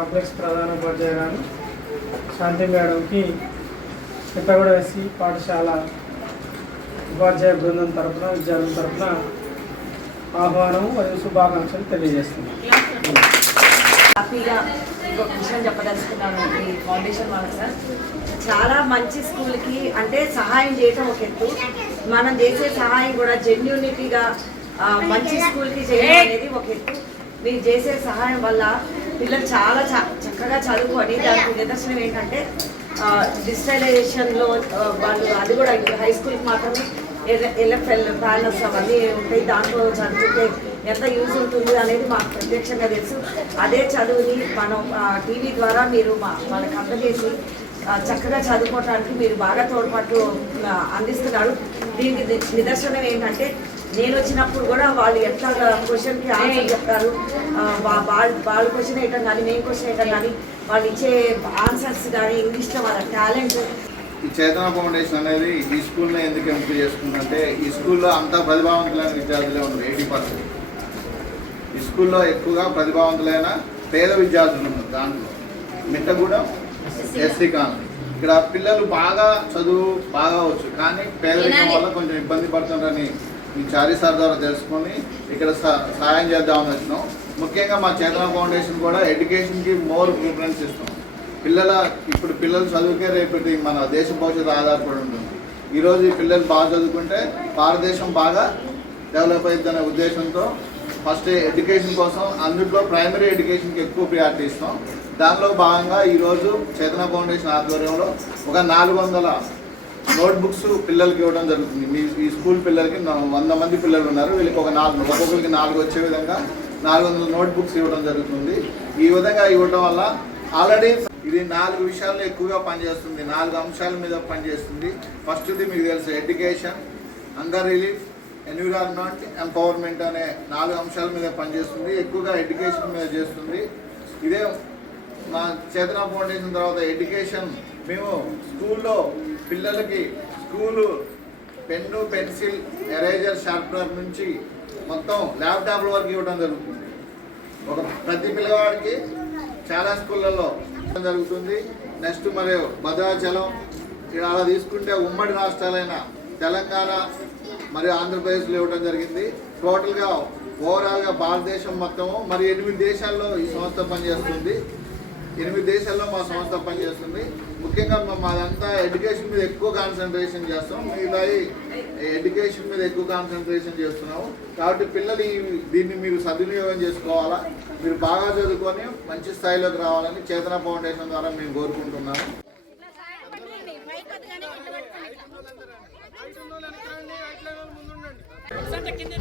Complex ప్రధాన ఉపాధ్యాయురాలు శాంతి మేడంకి చిత్తగూడ ఎస్సీ పాఠశాల ఉపాధ్యాయ బృందం తరఫున విద్యార్థుల తరఫున ఆహ్వానం మరియు శుభాకాంక్షలు తెలియజేస్తున్నాను. హ్యాపీగా ఇంకొక విషయం చెప్పదలుచుకున్నాను. ఈ ఫౌండేషన్ వాళ్ళ సార్ చాలా మంచి స్కూల్కి అంటే సహాయం చేయటం ఒక ఎత్తు, మనం చేసే సహాయం కూడా జెన్యూనిటీగా మంచి స్కూల్కి చేయడం అనేది ఒక ఎత్తు. మీరు చేసే సహాయం వల్ల పిల్లలు చాలా చక్కగా చదువుకొని దానికి నిదర్శనం ఏంటంటే డిజిటలైజేషన్లో వాళ్ళు అది కూడా హై స్కూల్కి మాత్రమే ఎల్ఎఫ్ఎల్ ప్యానల్స్ అవన్నీ ఉంటాయి, దాంట్లో చదువుతుంటే ఎంత యూజ్ ఉంటుంది అనేది మాకు ప్రత్యక్షంగా తెలుసు. అదే చదువుని మనం టీవీ ద్వారా మీరు వాళ్ళకి అందజేసి చక్కగా చదువుకోవడానికి మీరు బాగా తోడ్పాటు అందిస్తున్నారు. దీనికి నిదర్శనం ఏంటంటే నేను వచ్చినప్పుడు కూడా వాళ్ళు ఎట్లా క్వశ్చన్కి ఆన్సర్ చెప్తారు, వాళ్ళు క్వశ్చన్ వేయటం కానీ మేము క్వశ్చన్ వేయటం కానీ వాళ్ళు ఇచ్చే ఆన్సర్స్ కానీ ఇంగ్లీష్లో వాళ్ళ టాలెంట్. ఈ చేతన ఫౌండేషన్ అనేది ఈ స్కూల్లో ఎందుకు ఎంపిక చేసుకుందంటే ఈ స్కూల్లో అంతా ప్రతిభావంతులైన విద్యార్థులే ఉన్నారు. 80% ఈ స్కూల్లో ఎక్కువగా ప్రతిభావంతులైన పేద విద్యార్థులు ఉన్నారు. దాంట్లో మిట్టగూడెం ఎస్సీ కాలనీ ఇక్కడ పిల్లలు బాగా చదువు బాగా వచ్చు, కానీ పేదరికం వల్ల కొంచెం ఇబ్బంది పడుతుంటారని ఈ చారీ సార్ ద్వారా తెలుసుకొని ఇక్కడ సహాయం చేద్దామని వచ్చినాం. ముఖ్యంగా మా చేతన ఫౌండేషన్ కూడా ఎడ్యుకేషన్కి మోర్ ప్రిఫరెన్స్ ఇస్తాం. ఇప్పుడు పిల్లలు చదువుకే రేపటి మన దేశ భవిష్యత్తు ఆధారపడి ఉంటుంది. ఈరోజు ఈ పిల్లలు బాగా చదువుకుంటే భారతదేశం బాగా డెవలప్ అవుతుందనే ఉద్దేశంతో ఫస్ట్ ఎడ్యుకేషన్ కోసం అందులో ప్రైమరీ ఎడ్యుకేషన్కి ఎక్కువ ప్రియారిటీ ఇస్తాం. దానిలో భాగంగా ఈరోజు చేతన ఫౌండేషన్ ఆధ్వర్యంలో ఒక 400 నోట్బుక్స్ పిల్లలకి ఇవ్వడం జరుగుతుంది. ఈ స్కూల్ పిల్లలకి 100 మంది పిల్లలు ఉన్నారు. వీళ్ళకి ఒక్కొక్కరికి 4 వచ్చే విధంగా 400 నోట్బుక్స్ ఇవ్వడం జరుగుతుంది. ఈ విధంగా ఇవ్వడం వల్ల ఆల్రెడీ ఇది 4 విషయాల్లో ఎక్కువగా పనిచేస్తుంది, 4 అంశాల మీద పనిచేస్తుంది. ఫస్ట్ది మీకు తెలుసు education, hunger relief, environment, empowerment అనే 4 అంశాల మీద పనిచేస్తుంది. ఎక్కువగా ఎడ్యుకేషన్ మీద చేస్తుంది. ఇదే మా చేతన ఫౌండేషన్ తర్వాత ఎడ్యుకేషన్ మేము స్కూల్లో పిల్లలకి school pen, pencil, eraser, sharpener నుంచి మొత్తం ల్యాప్టాప్ల వరకు ఇవ్వడం జరుగుతుంది. ప్రతి పిల్లవాడికి చాలా స్కూళ్ళల్లో జరుగుతుంది. నెక్స్ట్ మరియు భద్రాచలం అలా తీసుకుంటే ఉమ్మడి రాష్ట్రాలైన తెలంగాణ మరియు ఆంధ్రప్రదేశ్లో ఇవ్వడం జరిగింది. టోటల్గా ఓవరాల్గా భారతదేశం మొత్తము మరి 8 దేశాల్లో ఈ సంస్థ పనిచేస్తుంది. 8 దేశాల్లో మా సంస్థ పనిచేస్తుంది. ముఖ్యంగా మాదంతా ఎడ్యుకేషన్ మీద ఎక్కువ కాన్సన్ట్రేషన్ చేస్తాం. మిగతా ఎడ్యుకేషన్ మీద ఎక్కువ కాన్సన్ట్రేషన్ చేస్తున్నాము. కాబట్టి పిల్లలు దీన్ని మీరు సద్వినియోగం చేసుకోవాలా, మీరు బాగా చదువుకొని మంచి స్థాయిలోకి రావాలని చేతన ఫౌండేషన్ ద్వారా మేము కోరుకుంటున్నాము. కింద